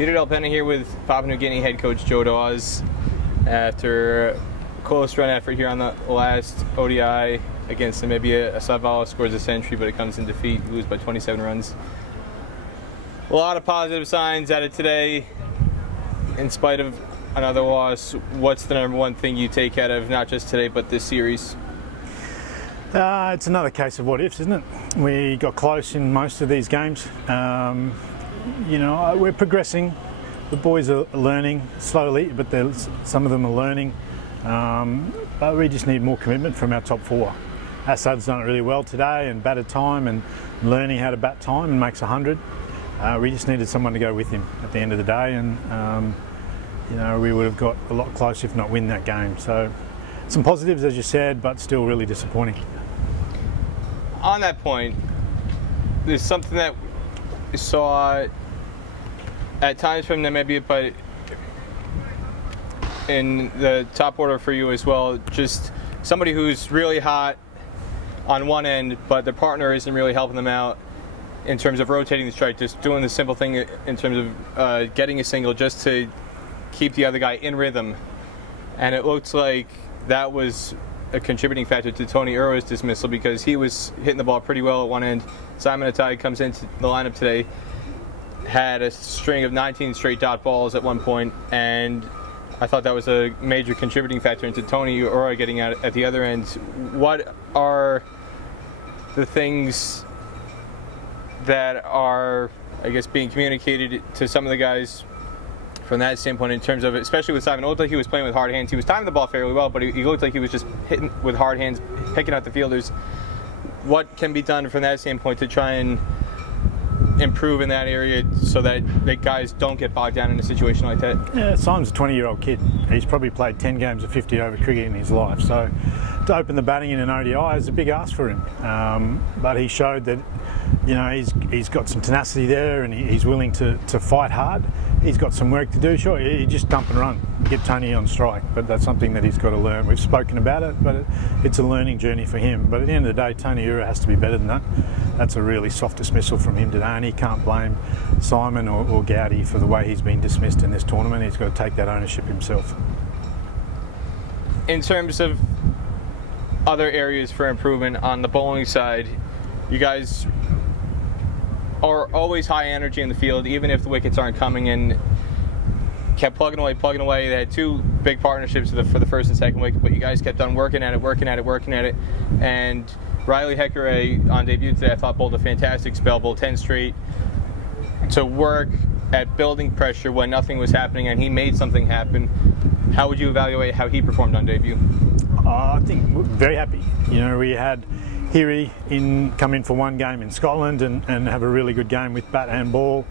Peter Del Pena here with Papua New Guinea head coach Joe Dawes. After a close run effort here on the last ODI against Namibia, Sept scores a century, but it comes in defeat. You lose by 27 runs. A lot of positive signs out of today. In spite of another loss, what's the number one thing you take out of not just today, but this series? It's another case of what ifs, isn't it? We got close in most of these games. We're progressing. The boys are learning slowly, but some of them are learning. But we just need more commitment from our top four. Assad's done it really well today and batted time and learning how to bat time and makes 100. We just needed someone to go with him at the end of the day, and we would have got a lot closer if not win that game. So some positives, as you said, but still really disappointing. On that point, there's something that we saw at times from Namibia, but in the top order for you as well, just somebody who's really hot on one end, but their partner isn't really helping them out in terms of rotating the strike, just doing the simple thing in terms of getting a single just to keep the other guy in rhythm. And it looks like that was a contributing factor to Tony Urwa's dismissal, because he was hitting the ball pretty well at one end. Simon Atai comes into the lineup today, had a string of 19 straight dot balls at one point, and I thought that was a major contributing factor into Tony Urwa getting out at the other end. What are the things that are, I guess, being communicated to some of the guys from that standpoint, in terms of, especially with Simon? It looked like he was playing with hard hands. He was timing the ball fairly well, but he looked like he was just hitting with hard hands, picking out the fielders. What can be done from that standpoint to try and improve in that area so that the guys don't get bogged down in a situation like that? Yeah, Simon's a 20-year-old kid. He's probably played 10 games of 50-over cricket in his life. So to open the batting in an ODI is a big ask for him. But he showed that, he's got some tenacity there, and he's willing to fight hard. He's got some work to do. Sure, he just dump and run, get Tony on strike, but that's something that he's got to learn. We've spoken about it, but it's a learning journey for him. But at the end of the day, Tony Urwa has to be better than that. That's a really soft dismissal from him today, and he can't blame Simon or Gowdy for the way he's been dismissed in this tournament. He's got to take that ownership himself. In terms of other areas for improvement on the bowling side, you guys are always high energy in the field, even if the wickets aren't coming in. Kept plugging away. They had two big partnerships for the first and second wicket, but you guys kept on working at it. And Riley Heckeray on debut today, I thought, bowled a fantastic spell, bowled 10 straight to work at building pressure when nothing was happening, and he made something happen. How would you evaluate how he performed on debut? I think we're very happy. We had Hiri come in for one game in Scotland and have a really good game with bat and ball.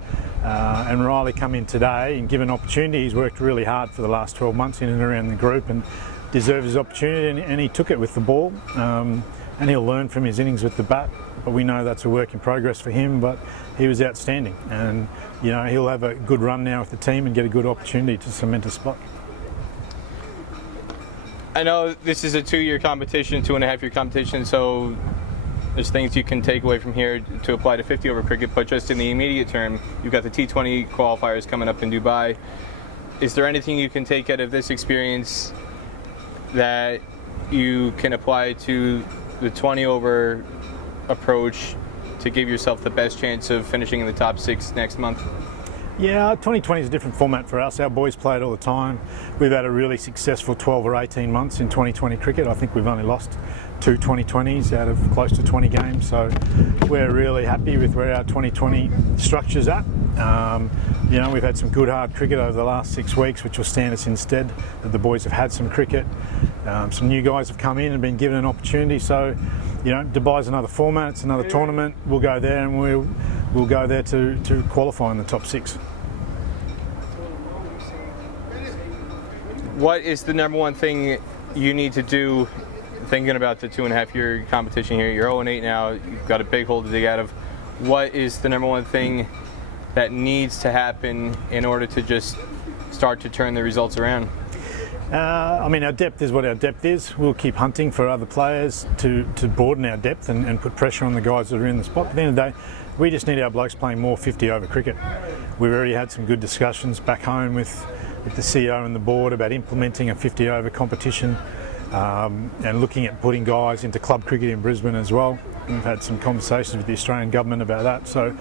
And Riley come in today and given opportunity. He's worked really hard for the last 12 months in and around the group and deserves his opportunity, and he took it with the ball. And he'll learn from his innings with the bat, but we know that's a work in progress for him, but he was outstanding. And he'll have a good run now with the team and get a good opportunity to cement a spot. I know this is a 2-year competition, 2.5-year competition, so there's things you can take away from here to apply to 50-over cricket, but just in the immediate term, you've got the T20 qualifiers coming up in Dubai. Is there anything you can take out of this experience that you can apply to the 20-over approach to give yourself the best chance of finishing in the top 6 next month? Yeah, 2020 is a different format for us. Our boys play it all the time. We've had a really successful 12 or 18 months in 2020 cricket. I think we've only lost 2 2020s out of close to 20 games. So we're really happy with where our 2020 structure's at. We've had some good hard cricket over the last 6 weeks, which will stand us instead. The boys have had some cricket. Some new guys have come in and been given an opportunity. So, Dubai's another format. It's another tournament. We'll go there and we'll go there to qualify in the top 6. What is the number one thing you need to do, thinking about the 2.5-year competition here? You're 0-8 now. You've got a big hole to dig out of. What is the number one thing that needs to happen in order to just start to turn the results around? Our depth is what our depth is. We'll keep hunting for other players to broaden our depth and put pressure on the guys that are in the spot. At the end of the day, We just need our blokes playing more 50 over cricket. We've already had some good discussions back home with the CEO and the board about implementing a 50 over competition and looking at putting guys into club cricket in Brisbane as well. We've had some conversations with the Australian government about that. So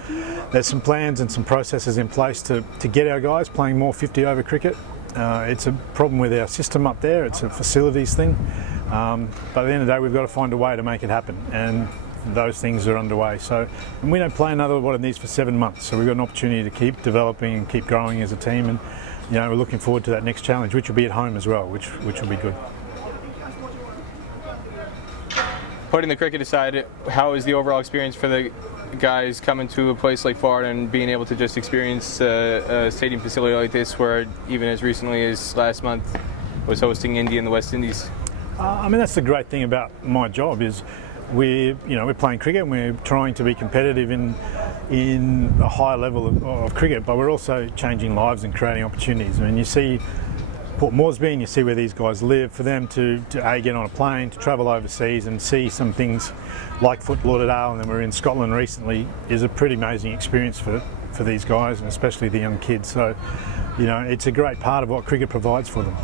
there's some plans and some processes in place to get our guys playing more 50 over cricket. It's a problem with our system up there. It's a facilities thing. But at the end of the day, we've got to find a way to make it happen. And those things are underway. So, and we don't play another one of these for 7 months. So we've got an opportunity to keep developing and keep growing as a team. And we're looking forward to that next challenge, which will be at home as well, which will be good. Putting the cricket aside, how is the overall experience for the guys coming to a place like Florida and being able to just experience a stadium facility like this, where even as recently as last month was hosting India and the West Indies? I mean, that's the great thing about my job is we're playing cricket and we're trying to be competitive in a high level of cricket, but we're also changing lives and creating opportunities. I mean, you see Port Moresby and you see where these guys live. For them to get on a plane, to travel overseas and see some things like Fort Lauderdale, and then we're in Scotland recently, is a pretty amazing experience for these guys, and especially the young kids. So, it's a great part of what cricket provides for them.